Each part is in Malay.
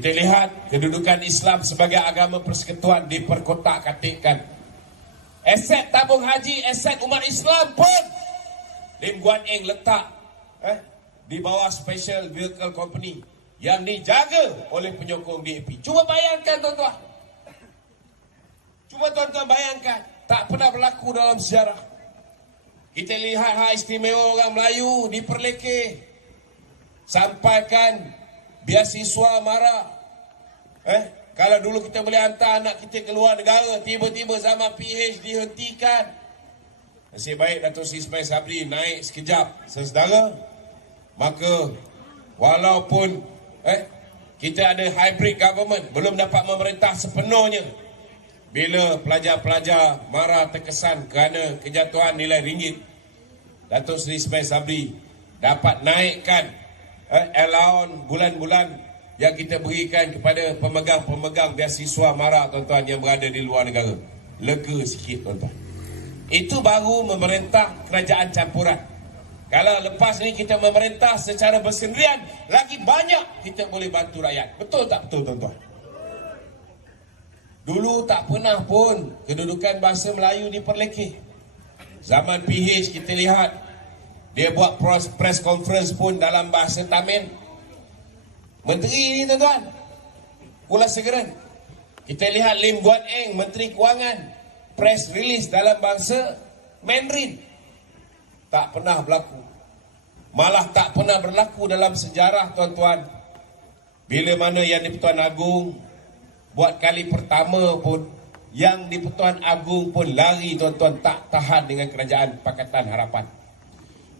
Kita lihat kedudukan Islam sebagai agama persekutuan diperkotak-katikkan. Aset tabung haji, aset umat Islam pun Lim Guan Eng letak di bawah Special Vehicle Company yang dijaga oleh penyokong DAP. Cuba bayangkan tuan-tuan. Cuba tuan-tuan bayangkan. Tak pernah berlaku dalam sejarah. Kita lihat hak istimewa orang Melayu diperlekeh. Sampaikan beasiswa marah. Kalau dulu kita boleh hantar anak kita ke luar negara, tiba-tiba zaman PH dihentikan. Nasib baik Datuk Seri Ismail Sabri naik sekejap, saudara. Maka walaupun kita ada hybrid government, belum dapat memerintah sepenuhnya. Bila pelajar-pelajar marah terkesan kerana kejatuhan nilai ringgit, Datuk Seri Ismail Sabri dapat naikkan allowance bulan-bulan yang kita berikan kepada pemegang-pemegang beasiswa mara tuan-tuan yang berada di luar negara. Lega sikit tuan-tuan. Itu baru memerintah kerajaan campuran. Kalau lepas ni kita memerintah secara bersendirian, lagi banyak kita boleh bantu rakyat. Betul tak betul tuan-tuan? Dulu tak pernah pun kedudukan bahasa Melayu diperlekeh. Zaman PH kita lihat, dia buat press conference pun dalam bahasa Tamil. Menteri ni tuan-tuan, Pula Segeren. Kita lihat Lim Guan Eng, Menteri Kewangan, press release dalam bahasa Mandarin. Tak pernah berlaku. Malah tak pernah berlaku dalam sejarah tuan-tuan. Bila mana yang di-Pertuan Agong buat kali pertama pun, yang di-Pertuan Agong pun lari tuan-tuan, tak tahan dengan kerajaan Pakatan Harapan.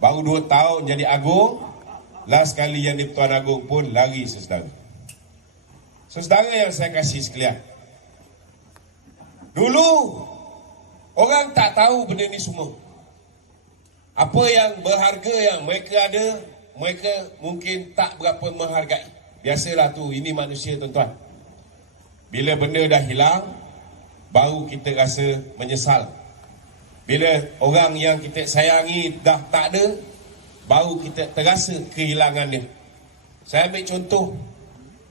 Baru 2 tahun jadi Agong, last kali yang di-Pertuan Agong pun lari saudara. Saudara yang saya kasih sekalian, dulu orang tak tahu benda ni semua. Apa yang berharga yang mereka ada, mereka mungkin tak berapa menghargai. Biasalah tu, ini manusia tuan-tuan. Bila benda dah hilang, baru kita rasa menyesal. Bila orang yang kita sayangi dah tak ada, baru kita terasa kehilangan dia. Saya ambil contoh.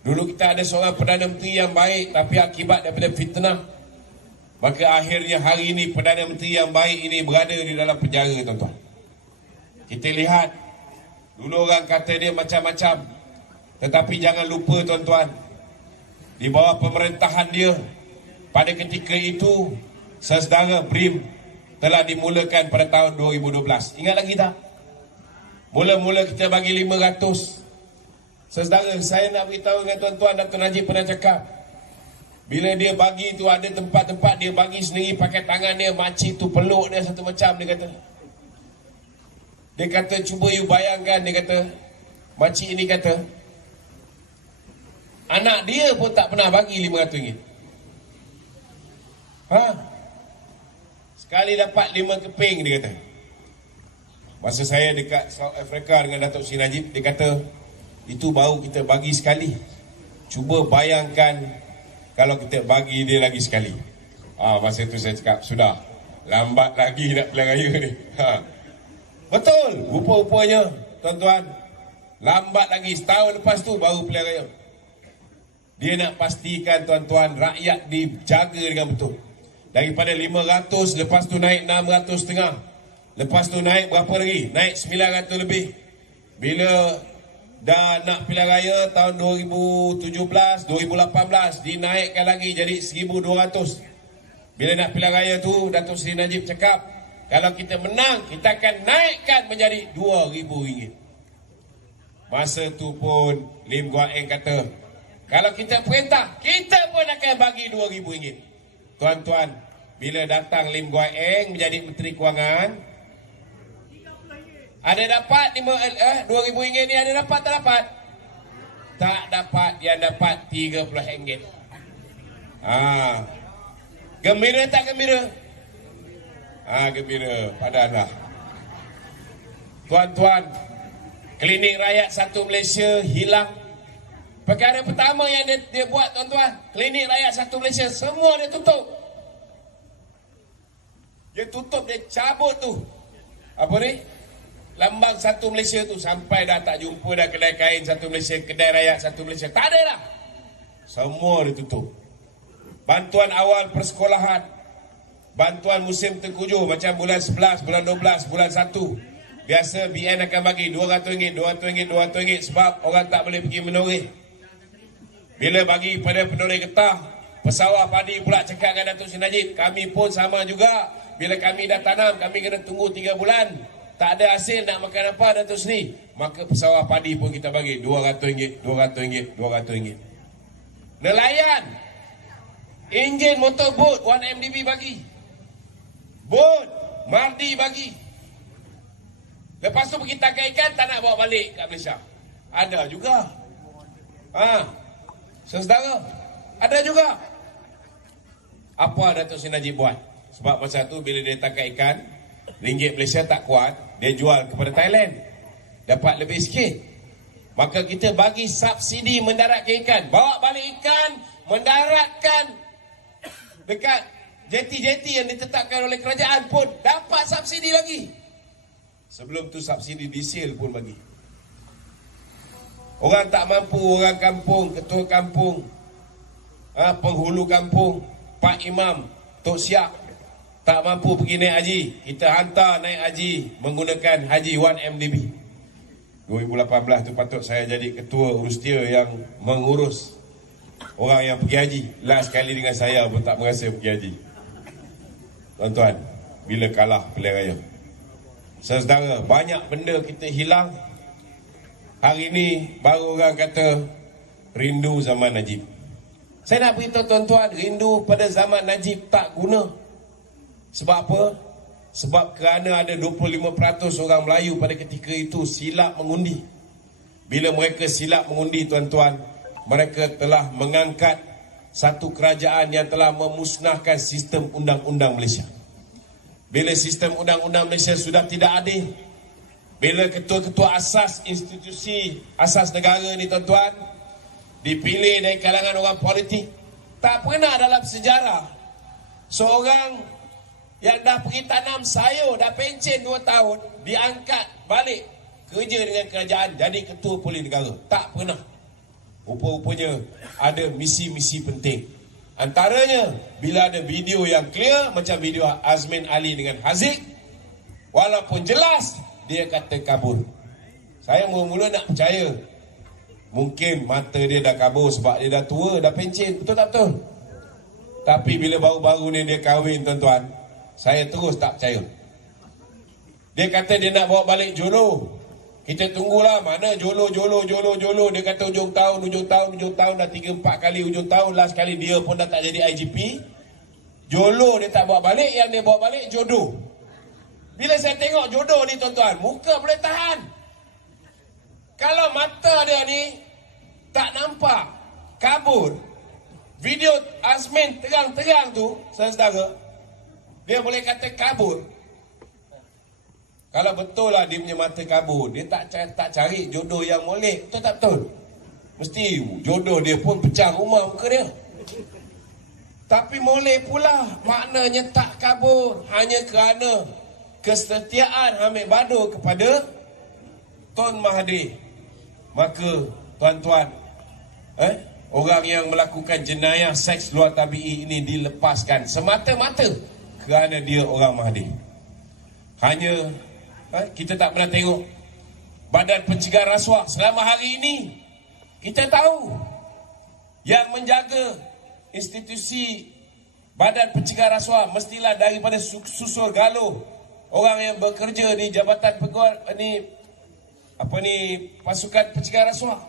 Dulu kita ada seorang Perdana Menteri yang baik, tapi akibat daripada fitnah, maka akhirnya hari ini Perdana Menteri yang baik ini berada di dalam penjara tuan-tuan. Kita lihat, dulu orang kata dia macam-macam, tetapi jangan lupa tuan-tuan, di bawah pemerintahan dia, pada ketika itu, saudara BRIM telah dimulakan pada tahun 2012. Ingat lagi tak? Mula-mula kita bagi 500. Saudara, saya nak beritahu dengan tuan-tuan, Dr. Najib pernah cakap, bila dia bagi tu ada tempat-tempat dia bagi sendiri pakai tangan dia, makcik tu peluk dia satu macam, dia kata. Dia kata, cuba you bayangkan, dia kata, makcik ini kata, anak dia pun tak pernah bagi RM500. Sekali dapat 5 keping, dia kata. Masa saya dekat South Africa dengan Datuk Seri Najib, dia kata, itu baru kita bagi sekali. Cuba bayangkan kalau kita bagi dia lagi sekali. Masa itu saya cakap, sudah, lambat lagi nak pilihan raya ni. Betul, rupa-rupanya, tuan-tuan, lambat lagi, setahun lepas tu baru pilihan raya. Dia nak pastikan tuan-tuan, rakyat dijaga dengan betul. Daripada 500, lepas tu naik 650. Lepas tu naik berapa lagi? Naik 900 lebih. Bila dah nak pilihan raya tahun 2017, 2018, dinaikkan lagi jadi 1,200. Bila nak pilihan raya tu, Datuk Seri Najib cakap, kalau kita menang, kita akan naikkan menjadi RM2,000. Masa tu pun Lim Guan Eng kata, kalau kita perintah, kita pun akan bagi RM2,000. Tuan-tuan, bila datang Lim Guan Eng menjadi Menteri Kewangan, ada dapat RM2,000 ni, ada dapat tak dapat? Tak dapat, yang dapat RM30. Gembira tak gembira? Gembira, padahal. Tuan-tuan, klinik rakyat satu Malaysia hilang. Perkara pertama yang dia buat tuan-tuan, klinik rakyat satu Malaysia, semua dia tutup. Dia tutup, dia cabut tu. Apa ni? Lambang satu Malaysia tu, sampai dah tak jumpa dah kedai kain satu Malaysia, kedai rakyat satu Malaysia. Tak ada dah. Semua ditutup. Bantuan awal persekolahan, bantuan musim tengkujuh macam bulan 11, bulan 12, bulan 1. Biasa BN akan bagi RM200, RM200, RM200 sebab orang tak boleh pergi menoreh. Bila bagi pada penoreh getah, pesawah padi pula cakap dengan Datuk Seri Najib, kami pun sama juga. Bila kami dah tanam, kami kena tunggu 3 bulan. Tak ada hasil, nak makan apa Datuk Seri? Maka pesawah padi pun kita bagi RM200, RM200, RM200. Nelayan, enjin motor bot 1MDB bagi. Bot, Mardi bagi. Lepas tu pergi tangkap ikan, tak nak bawa balik kat Malaysia. Ada juga. Saudara, ada juga. Apa Datuk Seri Najib buat? Sebab masa tu bila dia tangkap ikan, ringgit Malaysia tak kuat, dia jual kepada Thailand, dapat lebih sikit. Maka kita bagi subsidi mendaratkan ikan. Bawa balik ikan, mendaratkan dekat jeti-jeti yang ditetapkan oleh kerajaan pun dapat subsidi lagi. Sebelum tu subsidi diesel pun bagi. Orang tak mampu, orang kampung, ketua kampung, penghulu kampung, Pak Imam, Tok Siak, tak mampu pergi naik haji, kita hantar naik haji menggunakan haji 1MDB. 2018 tu patut saya jadi ketua urustia yang mengurus orang yang pergi haji. Last sekali dengan saya pun tak berasa pergi haji. Tuan-tuan, bila kalah pilihan raya, saudara, banyak benda kita hilang. Hari ini baru orang kata rindu zaman Najib. Saya nak beritahu tuan-tuan, rindu pada zaman Najib tak guna. Sebab apa? Sebab kerana ada 25% orang Melayu pada ketika itu silap mengundi. Bila mereka silap mengundi, tuan-tuan, mereka telah mengangkat satu kerajaan yang telah memusnahkan sistem undang-undang Malaysia. Bila sistem undang-undang Malaysia sudah tidak adil, bila ketua-ketua asas institusi asas negara ni, tuan-tuan, dipilih dari kalangan orang politik, tak pernah dalam sejarah seorang yang dah pergi tanam sayur, dah pencen 2 tahun, diangkat balik kerja dengan kerajaan jadi ketua polis negara. Tak pernah. Rupa-rupanya ada misi-misi penting. Antaranya, bila ada video yang clear macam video Azmin Ali dengan Haziq, walaupun jelas, dia kata kabur. Saya mula-mula nak percaya. Mungkin mata dia dah kabur sebab dia dah tua, dah pencen. Betul tak betul? Tapi bila baru-baru ni dia kahwin, tuan-tuan, saya terus tak percaya. Dia kata dia nak bawa balik Jolo. Kita tunggulah mana Jolo. Dia kata ujung tahun dah 3-4 kali ujung tahun. Last kali dia pun dah tak jadi IGP. Jolo dia tak bawa balik, yang dia bawa balik jodoh. Bila saya tengok jodoh ni, tuan-tuan, muka boleh tahan. Kalau mata dia ni tak nampak, kabur, video Azmin terang-terang tu, saudara, dia boleh kata kabur. Kalau betul lah dia punya mata kabur, dia tak cari jodoh yang molek. Betul tak betul? Mesti jodoh dia pun pecah rumah muka dia. Tapi molek pula, maknanya tak kabur, hanya kerana kesetiaan Hamid Badu kepada Tun Mahathir. Maka tuan-tuan, orang yang melakukan jenayah seks luar tabi'i ini dilepaskan semata-mata kerana dia orang Mahathir. Hanya kita tak pernah tengok Badan Pencegah Rasuah. Selama hari ini kita tahu yang menjaga institusi Badan Pencegah Rasuah mestilah daripada susur galuh orang yang bekerja di Jabatan Pasukan Pencegah Rasuah.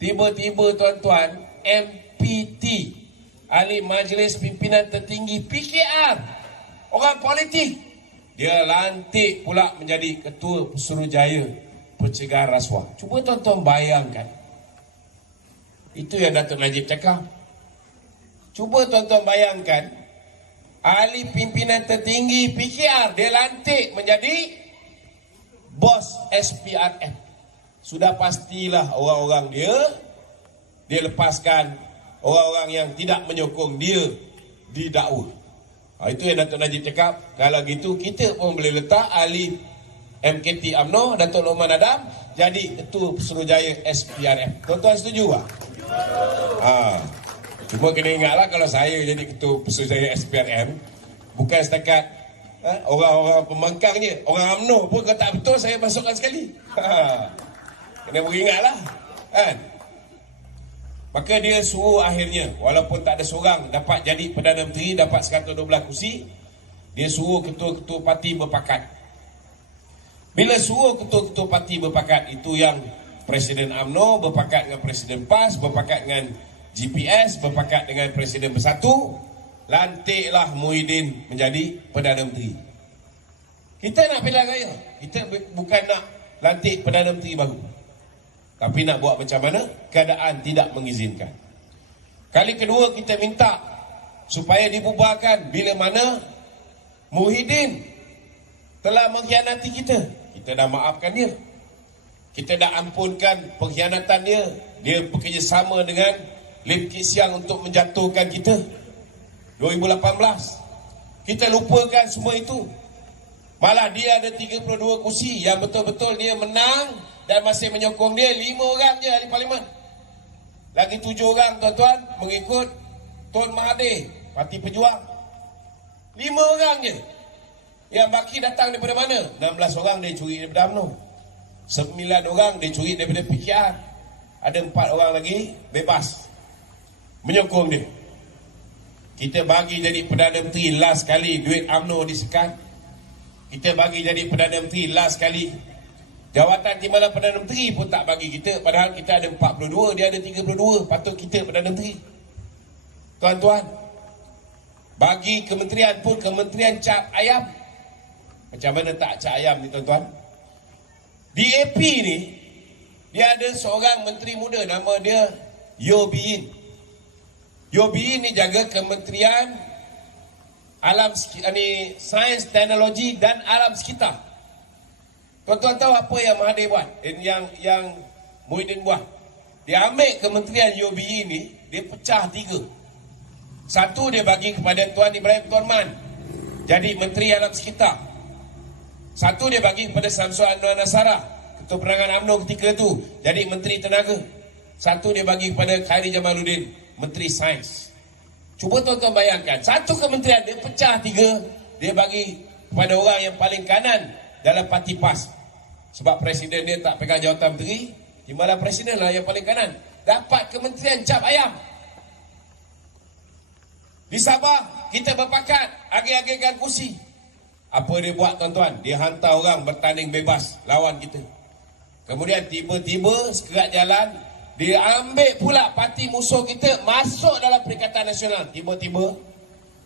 Tiba-tiba, tuan-tuan, MPT, Ahli Majlis Pimpinan Tertinggi PKR, orang politik, dia lantik pula menjadi Ketua Pesuruhjaya Pencegahan Rasuah. Cuba tuan-tuan bayangkan. Itu yang Datuk Najib cakap. Cuba tuan-tuan bayangkan, ahli pimpinan tertinggi PKR dia lantik menjadi bos SPRM. Sudah pastilah orang-orang dia lepaskan orang-orang yang tidak menyokong dia didakwa. Itu yang Datuk Najib cakap. Kalau gitu kita pun boleh letak ahli MKT UMNO Datuk Lokman Adam jadi Ketua Pesuruhjaya SPRM. Tuan-tuan setuju tak? Cuma kena ingatlah kalau saya jadi ketua Pesuruhjaya SPRM, bukan setakat orang-orang pembangkangnya, orang UMNO pun kalau tak betul saya masukkan sekali. Kena beringatlah kan. Maka dia suruh akhirnya, walaupun tak ada seorang dapat jadi Perdana Menteri, dapat 112 kursi, dia suruh ketua-ketua parti berpakat. Bila suruh ketua-ketua parti berpakat, itu yang Presiden UMNO berpakat dengan Presiden PAS, berpakat dengan GPS, berpakat dengan Presiden Bersatu, lantiklah Muhyiddin menjadi Perdana Menteri. Kita nak pilihan raya, kita bukan nak lantik Perdana Menteri baru, tapi nak buat macam mana? Keadaan tidak mengizinkan. Kali kedua kita minta supaya dibubarkan bila mana Muhyiddin telah mengkhianati kita. Kita dah maafkan dia, kita dah ampunkan pengkhianatan dia. Dia bekerjasama dengan Lim Kit Siang untuk menjatuhkan kita 2018. Kita lupakan semua itu. Malah dia ada 32 kursi yang betul-betul dia menang, dan masih menyokong dia 5 orang je ahli parlimen. Lagi 7 orang tuan-tuan mengikut Tun Mahathir, Parti Pejuang. 5 orang je. Yang baki datang daripada mana? 16 orang dia curi daripada UMNO, 9 orang dia curi daripada PKR, ada 4 orang lagi bebas menyokong dia. Kita bagi jadi Perdana Menteri last kali duit UMNO disekat. Kita bagi jadi Perdana Menteri last kali. Jawatan Timbalan Perdana Menteri pun tak bagi kita, padahal kita ada 42, dia ada 32. Patut kita Perdana Menteri. Tuan-tuan, bagi kementerian pun kementerian cap ayam. Macam mana tak cap ayam ni tuan-tuan? DAP ni, dia ada seorang menteri muda, nama dia Yeo Bee Yin. Yeo Bee Yin ni jaga kementerian Sains, Teknologi dan Alam Sekitar. Tuan-tuan tahu apa yang Mahathir buat? Yang Muhyiddin buat? Dia ambil kementerian Yeo Bee Yin ni, dia pecah 3. Satu dia bagi kepada Tuan Ibrahim Tuan Man, jadi Menteri Alam Sekitar. Satu dia bagi kepada Samsul Anwar Nasara, Ketua Penerangan UMNO ketika itu, jadi Menteri Tenaga. Satu dia bagi kepada Khairi Jamaluddin, Menteri Sains. Cuba tuan-tuan bayangkan, satu kementerian dia pecah 3, dia bagi kepada orang yang paling kanan dalam parti PAS. Sebab Presiden dia tak pegang jawatan menteri, Timbalan Presiden lah yang paling kanan. Dapat kementerian cap ayam. Di Sabah, kita berpakat agih-agihkan kursi. Apa dia buat tuan-tuan? Dia hantar orang bertanding bebas lawan kita. Kemudian tiba-tiba sekerat jalan, dia ambil pula parti musuh kita masuk dalam Perikatan Nasional. Tiba-tiba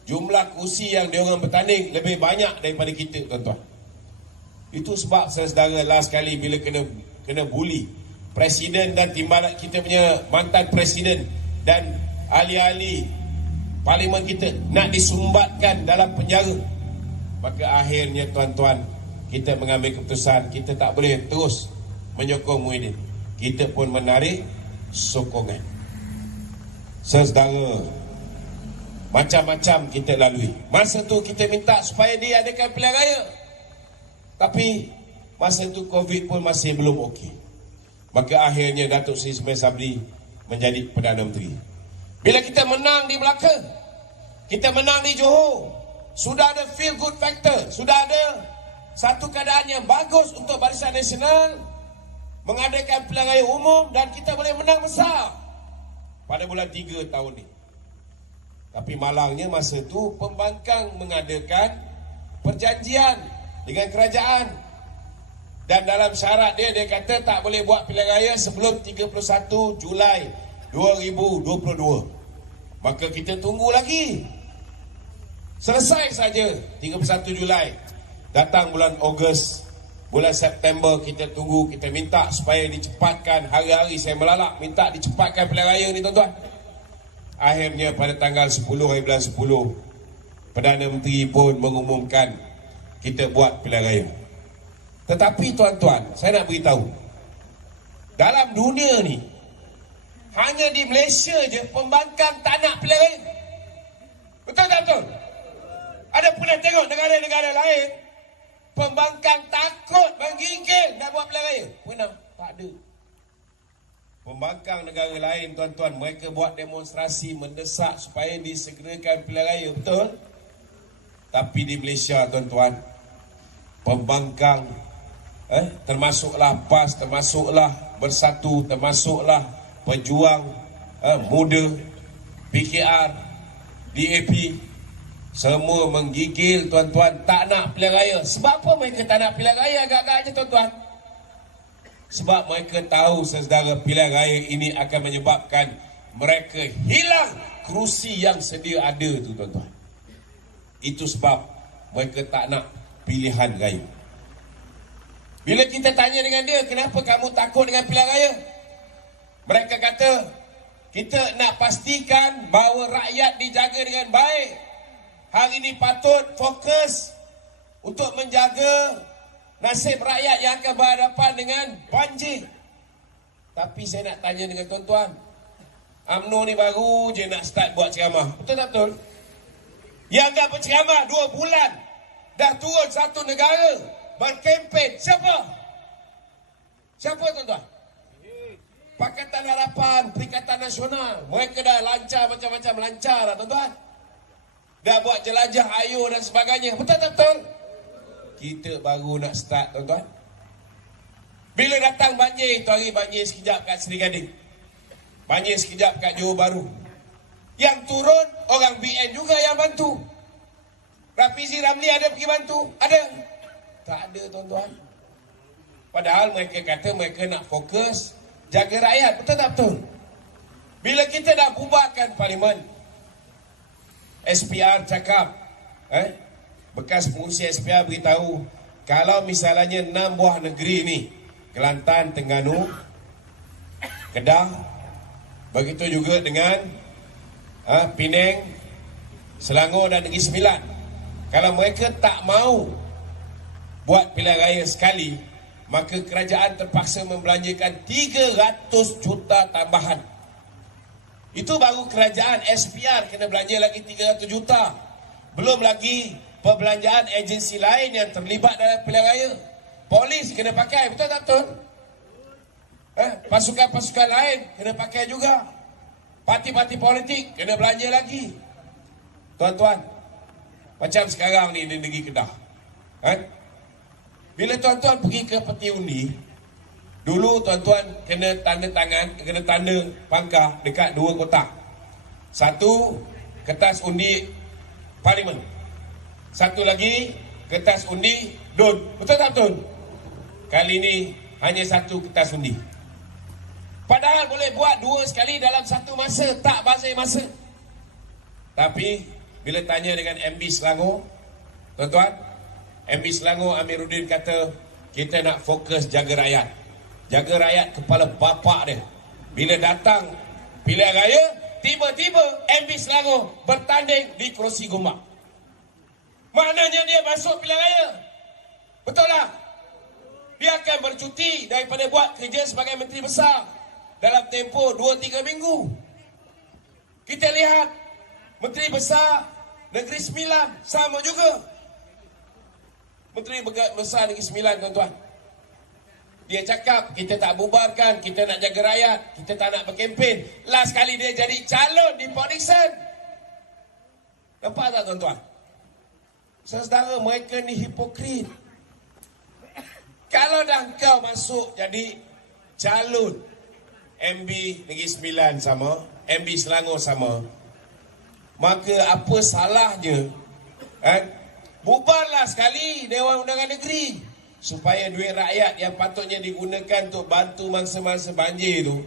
jumlah kursi yang dia orang bertanding lebih banyak daripada kita tuan-tuan. Itu sebab saudara last kali bila kena bully Presiden dan timbalan kita punya mantan Presiden dan ahli-ahli parlimen kita nak disumbatkan dalam penjara. Maka akhirnya tuan-tuan, kita mengambil keputusan kita tak boleh terus menyokong Muhyiddin. Kita pun menarik sokongan. Saudara, macam-macam kita lalui. Masa tu kita minta supaya diadakan pilihan raya, tapi masa tu Covid pun masih belum okey. Maka akhirnya Datuk Seri Ismail Sabri menjadi Perdana Menteri. Bila kita menang di Melaka, kita menang di Johor, sudah ada feel good factor, sudah ada satu keadaan yang bagus untuk Barisan Nasional mengadakan pilihan raya umum, dan kita boleh menang besar pada bulan 3 tahun ni. Tapi malangnya masa tu pembangkang mengadakan perjanjian dengan kerajaan, dan dalam syarat dia kata tak boleh buat pilihan raya sebelum 31 Julai 2022. Maka kita tunggu lagi. Selesai saja 31 Julai. Datang bulan Ogos, bulan September kita tunggu, kita minta supaya dicepatkan hari-hari. Saya melalak minta dicepatkan pilihan raya ni tuan-tuan. Akhirnya pada tanggal 10 hari bulan 10, Perdana Menteri pun mengumumkan kita buat pilihan raya. Tetapi tuan-tuan, saya nak beritahu, dalam dunia ni hanya di Malaysia je pembangkang tak nak pilihan raya. Betul tak betul? Ada pernah tengok negara-negara lain pembangkang takut menggigil nak buat pilihan raya? Pernah? Tak ada. Pembangkang negara lain, tuan-tuan, mereka buat demonstrasi mendesak supaya disegerakan pilihan raya, betul? Tapi di Malaysia, tuan-tuan, pembangkang termasuklah PAS, termasuklah Bersatu, termasuklah Pejuang Muda, PKR, DAP, semua menggigil, tuan-tuan, tak nak pilihan raya. Sebab apa mereka tak nak pilihan raya? Agak-agak je, tuan-tuan. Sebab mereka tahu, saudara, pilihan raya ini akan menyebabkan mereka hilang kerusi yang sedia ada tu, tuan-tuan. Itu sebab mereka tak nak pilihan raya. Bila kita tanya dengan dia, kenapa kamu takut dengan pilihan raya? Mereka kata, kita nak pastikan bahawa rakyat dijaga dengan baik. Hari ini patut fokus untuk menjaga nasib rakyat yang akan berhadapan dengan banjir. Tapi saya nak tanya dengan tuan-tuan, UMNO ni baru je nak start buat ceramah. Betul tak betul? Yang dah berceramah 2 bulan, dah turun satu negara berkempen. Siapa? Siapa, tuan-tuan? Pakatan Harapan, Perikatan Nasional. Mereka dah lancar macam-macam lancar lah, tuan-tuan. Dah buat jelajah ayu dan sebagainya. Betul tak betul? Kita baru nak start, tuan-tuan. Bila datang banjir, tu hari banjir sekejap kat Seri Gading, banjir sekejap kat Johor Bahru. Yang turun orang BN juga yang bantu. Rafizi Ramli ada pergi bantu? Ada? Tak ada, tuan-tuan. Padahal mereka kata mereka nak fokus jaga rakyat. Betul tak betul? Bila kita dah bubarkan parlimen, SPR cakap, bekas pengurusi SPR beritahu, kalau misalnya 6 buah negeri ni, Kelantan, Terengganu, Kedah, begitu juga dengan Penang, Selangor dan Negeri Sembilan, kalau mereka tak mau buat pilihan raya sekali, maka kerajaan terpaksa membelanjakan 300 juta tambahan. Itu baru kerajaan. SPR kena belanja lagi 300 juta. Belum lagi perbelanjaan agensi lain yang terlibat dalam pilihan raya. Polis kena pakai, betul tak betul? Pasukan-pasukan lain kena pakai juga. Parti-parti politik kena belanja lagi. Tuan-tuan, macam sekarang ni di negeri Kedah, bila tuan-tuan pergi ke peti undi, dulu tuan-tuan kena tanda tangan, kena tanda pangkah dekat 2 kotak. Satu, kertas undi parlimen. Satu lagi, kertas undi DUN. Betul tak betul? Kali ini hanya 1 kertas undi. Padahal boleh buat 2 sekali dalam 1 masa, tak bazir masa. Tapi bila tanya dengan MB Selangor, tuan-tuan, MB Selangor Amiruddin kata, kita nak fokus jaga rakyat. Jaga rakyat kepala bapak dia. Bila datang pilihan raya, tiba-tiba MB Selangor bertanding di kerusi Gombak. Maknanya dia masuk pilihan raya. Betul tak? Dia akan bercuti daripada buat kerja sebagai Menteri Besar dalam tempoh 2-3 minggu. Kita lihat Menteri Besar Negeri Sembilan sama juga. Menteri Besar Negeri Sembilan, tuan-tuan, dia cakap kita tak bubarkan, kita nak jaga rakyat, kita tak nak berkempen. Last kali dia jadi calon di Port Dickson. Nampak tak, tuan-tuan? Saudara, mereka ni hipokrit. Kalau dah kau masuk jadi calon MB Negeri Sembilan sama, MB Selangor sama, maka apa salahnya bubarlah sekali Dewan Undangan Negeri, supaya duit rakyat yang patutnya digunakan untuk bantu mangsa-mangsa banjir tu,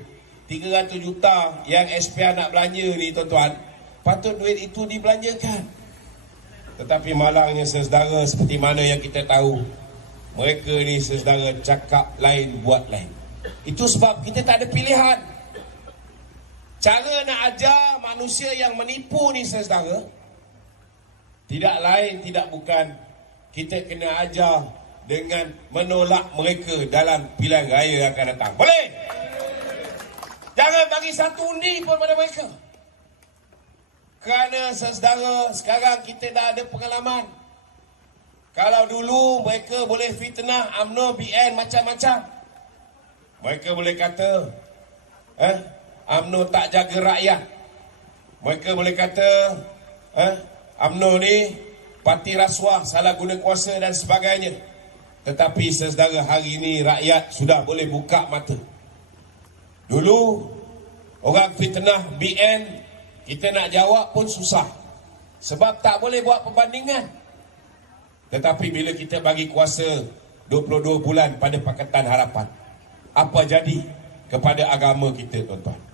300 juta yang SPR nak belanja ni, tuan-tuan, patut duit itu dibelanjakan. Tetapi malangnya, saudara, seperti mana yang kita tahu, mereka ni, saudara, cakap lain buat lain. Itu sebab kita tak ada pilihan. Cara nak ajar manusia yang menipu ni, saudara, tidak lain, tidak bukan, kita kena ajar dengan menolak mereka dalam pilihan raya yang akan datang. Boleh? Jangan bagi 1 undi pun pada mereka. Kerana, saudara, sekarang kita dah ada pengalaman. Kalau dulu mereka boleh fitnah UMNO, BN, macam-macam. Mereka boleh kata UMNO tak jaga rakyat. Mereka boleh kata UMNO ni parti rasuah, salah guna kuasa dan sebagainya. Tetapi saudara, hari ini rakyat sudah boleh buka mata. Dulu orang fitnah BN, kita nak jawab pun susah, sebab tak boleh buat perbandingan. Tetapi bila kita bagi kuasa 22 bulan pada Pakatan Harapan, apa jadi kepada agama kita, tuan-tuan?